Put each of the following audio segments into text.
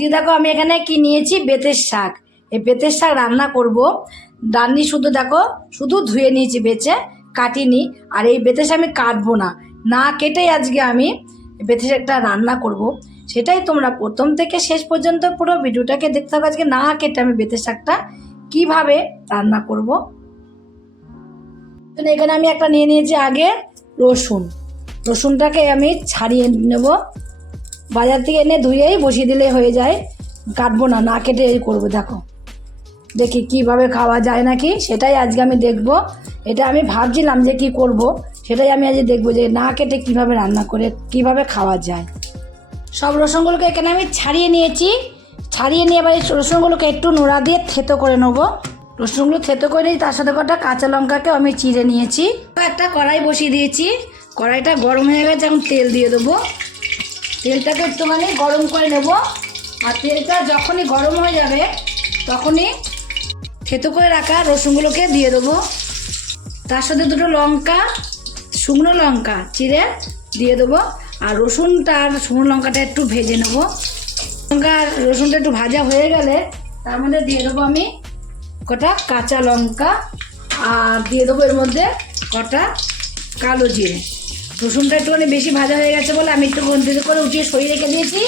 দিয়ে দেখো আমি এখানে কি নিয়েছি? বেতের শাক। এই বেতের শাক রান্না করব। ডান্নি শুধু দেখো, শুধু ধুয়ে নিয়েছি বেচে, কাটিনি। আর এই বেতের শাক আমি কাটবো না। না কেটেই আজকে আমি বেতের শাকটা রান্না করব। সেটাই তোমরা প্রথম থেকে শেষ পর্যন্ত পুরো ভিডিওটাকে দেখতে হবে আজকে না কেটে আমি বেতের শাকটা কীভাবে রান্না করব। এখানে আমি একটা নিয়ে নিয়েছি আগে রসুন। রসুনটাকে আমি ছাড়িয়ে নেব। বাজার থেকে এনে ধুয়েই বসিয়ে দিলে হয়ে যায়। কাটবো না না কেটে এই করব, দেখো। দেখি কীভাবে খাওয়া যায় নাকি, সেটাই আজকে আমি দেখব। এটা আমি ভাবছিলাম যে কি করব, সেটাই আমি আজ দেখব যে না কেটে কীভাবে রান্না করে, কীভাবে খাওয়া যায়। সব রসুনগুলোকে এখানে আমি ছাড়িয়ে নিয়েছি। ছাড়িয়ে নিয়ে এবার রসুনগুলোকে একটু নোড়া দিয়ে থেতো করে নেব। রসুনগুলো থেতো করে নিয়ে তার সাথে কটা কাঁচা লঙ্কাকেও আমি চিড়ে নিয়েছি। একটা কড়াই বসিয়ে দিয়েছি। কড়াইটা গরম হয়ে গেছে, এখন তেল দিয়ে দেবো। তেলটাকে একটুখানি গরম করে নেব। আর তেলটা যখনই গরম হয়ে যাবে, তখনই থেতো করে রাখা রসুনগুলোকে দিয়ে দেবো। তার সাথে দুটো লঙ্কা, শুকনো লঙ্কা, চিড়ে দিয়ে দেবো। আর রসুনটা আর শুকনো লঙ্কাটা একটু ভেজে নেব। লঙ্কা রসুনটা একটু ভাজা হয়ে গেলে তার মধ্যে দিয়ে দেবো আমি কটা কাঁচা লঙ্কা। আর দিয়ে দেবো এর মধ্যে কটা কালো জিরে। রসুনটা একটুখানি বেশি ভাজা হয়ে গেছে বলে আমি একটু গন্তিতে করে উঠিয়ে সরিয়ে রেখে দিয়েছি।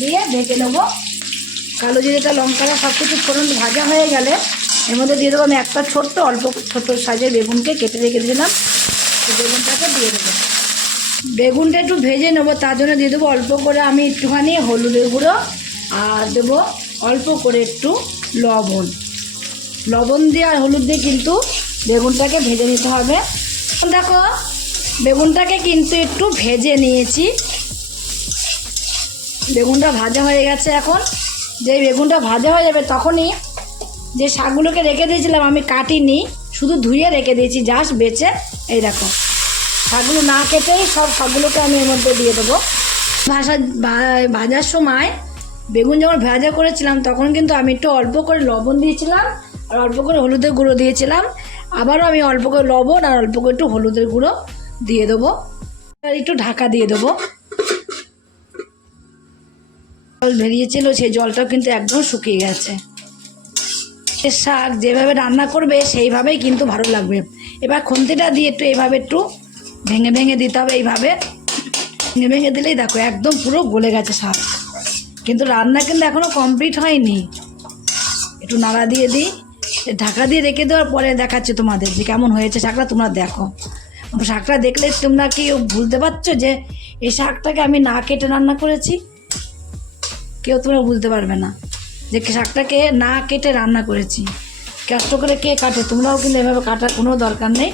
দিয়ে ঢেকে নেব। কালো জিরেটা, লঙ্কাটা সব কিছু ফোড়ন ভাজা হয়ে গেলে এর মধ্যে দিয়ে দেবো আমি একটা ছোট্ট, অল্প ছোট সাইজের বেগুনকে কেটে রেখে দিলাম। বেগুনটাকে দিয়ে দেবো। বেগুনটা একটু ভেজে নেব, তার জন্য দিয়ে দেবো অল্প করে আমি একটুখানি হলুদের গুঁড়ো আর দেবো অল্প করে একটু লবণ। লবণ দিয়ে আর হলুদ দিয়ে কিন্তু বেগুনটাকে ভেজে নিতে হবে। দেখো বেগুনটাকে কিন্তু একটু ভেজে নিয়েছি। বেগুনটা ভাজা হয়ে গেছে এখন। যেই বেগুনটা ভাজা হয়ে যাবে তখনই যে শাকগুলোকে রেখে দিয়েছিলাম আমি কাটিনি, শুধু ধুয়ে রেখে দিয়েছি, জাস্ট বেছে এই দেখো। শাকগুলো না কেটেই সব শাকগুলোকে আমি এর মধ্যে দিয়ে দেবো। ভাজা ভা- ভাজার সময় বেগুন যখন ভাজা করেছিলাম তখন কিন্তু আমি একটু অল্প করে লবণ দিয়েছিলাম আর অল্প করে হলুদের গুঁড়ো দিয়েছিলাম। আবারও আমি অল্প করে লবণ আর অল্প করে একটু হলুদের গুঁড়ো দিয়ে দেবো। আর একটু ঢাকা দিয়ে দেবো। জল বেরিয়েছিল, সেই জলটাও কিন্তু একদম শুকিয়ে গেছে। সে শাক যেভাবে রান্না করবে, সেইভাবেই কিন্তু ভালো লাগবে। এবার খুন্তিটা দিয়ে একটু এইভাবে একটু ভেঙে ভেঙে দিতে হবে। এইভাবে ভেঙে ভেঙে দিলেই দেখো একদম পুরো গলে গেছে শাক। কিন্তু রান্না কিন্তু এখনও কমপ্লিট হয়নি। একটু নাড়া দিয়ে দিই। ঢাকা দিয়ে রেখে দেওয়ার পরে দেখাচ্ছি তোমাদের যে কেমন হয়েছে। শাকটা তোমরা দেখো। শাকটা দেখলে তোমরা কি বুঝতে পারছ যে এই শাকটাকে আমি না কেটে রান্না করেছি? কেউ তোমরা বুঝতে পারবে না যে শাকটাকে না কেটে রান্না করেছি। কষ্ট করে কে কাটে? তোমরাও কিন্তু এভাবে কাটার কোনো দরকার নেই।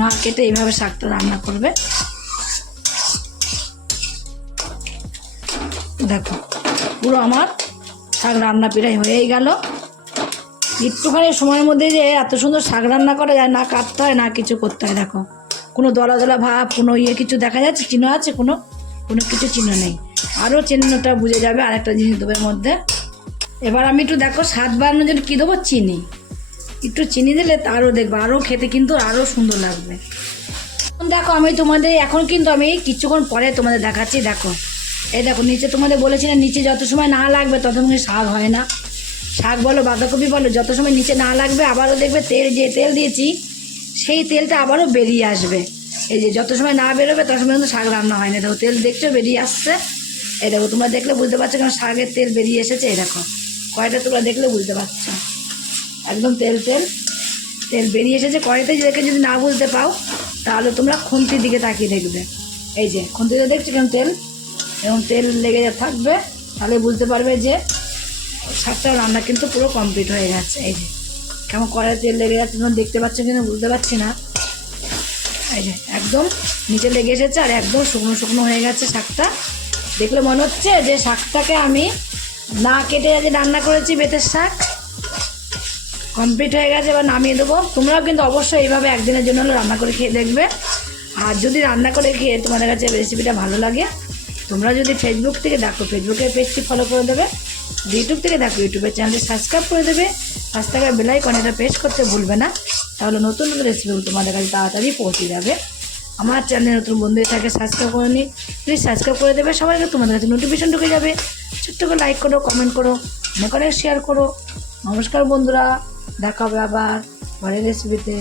না কেটে এইভাবে শাকটা রান্না করবে। দেখো, পুরো আমার শাক রান্না প্রায় হয়েই গেল। একটুখানি সময়ের মধ্যে যে এত সুন্দর শাক রান্না করা যায়, না কাটতে হয়, না কিছু করতে হয়, দেখো। কোনো দলা দলা ভাব, কোনো ইয়ে কিছু দেখা যাচ্ছে, চিহ্ন আছে? কোনো? কোনো কিছু চিহ্ন নেই। আরও চিহ্নটা বুঝে যাবে আরেকটা জিনিস দেবো মধ্যে। এবার আমি একটু দেখো স্বাদ বাড়ানোর জন্য কী দেবো? চিনি। একটু চিনি দিলে আরও দেখব, আরও খেতে কিন্তু আরও সুন্দর লাগবে। দেখো, আমি তোমাদের, এখন কিন্তু আমি কিছুক্ষণ পরে তোমাদের দেখাচ্ছি, দেখো। এই দেখো, নিচে তোমাদের বলেছি না, নিচে যত সময় না লাগবে, তত সময় শাক হয় না। শাক বলো, বাঁধাকপি বলো, যত সময় নিচে না লাগবে, আবারও দেখবে তেল যে তেল দিয়েছি। সেই তেলটা আবারও বেরিয়ে আসবে। এই যে যত সময় না বেরোবে, তত সময় কিন্তু শাক রান্না হয় না দেখো, তেল দেখছ বেরিয়ে আসছে। এই দেখো, তোমরা দেখলে বুঝতে পারছ কেন শাকের তেল বেরিয়ে এসেছে? এই দেখো, কয়টা তোমরা দেখলে বুঝতে পারছ? একদম তেল তেল তেল বেরিয়ে এসেছে। কড়াইতে দেখে যদি না বুঝতে পাও, তাহলে তোমরা খুন্তির দিকে তাকিয়ে দেখবে। এই যে, খুন্তিতে দেখছ কেমন তেল? এবং তেল লেগে যা থাকবে, তাহলে বুঝতে পারবে যে শাকটা রান্না কিন্তু পুরো কমপ্লিট হয়ে গেছে। এই যে কেমন কড়াই তেল লেগে যাচ্ছে তোমরা দেখতে পাচ্ছ কিনা, বুঝতে পারছি না। এই যে, একদম নিচে লেগে এসেছে আর একদম শুকনো শুকনো হয়ে গেছে শাকটা। দেখলে মনে হচ্ছে যে শাকটাকে আমি না কেটে যে রান্না করেছি বেতের শাক। কমপ্লিট হয়ে গেছে, এবার নামিয়ে দেবো। তোমরাও কিন্তু অবশ্যই এইভাবে একদিনের জন্য হলেও রান্না করে খেয়ে দেখবে। আর যদি রান্না করে খেয়ে তোমাদের কাছে রেসিপিটা ভালো লাগে, তোমরা যদি ফেসবুক থেকে দেখো ফেসবুকের পেজটি ফলো করে দেবে ইউটিউব থেকে দেখো ইউটিউবের চ্যানেলটি সাবস্ক্রাইব করে দেবে। পাঁচ টাকার বেলাইকন এটা প্রেস করতে ভুলবে না। তাহলে নতুন নতুন রেসিপিগুলো তোমাদের কাছে তাড়াতাড়ি পৌঁছে যাবে। আমার চ্যানেল নতুন বন্ধু থাকে সাবস্ক্রাইব করে নি প্লিজ সাবস্ক্রাইব করে দেবে। সবাইকে তোমাদের কাছে নোটিফিকেশন ঢুকে যাবে। ছোট্ট করে লাইক করো কমেন্ট করো অনেক অনেক শেয়ার করো। নমস্কার বন্ধুরা, দেখা হবে আবার পরের রেসিপিতে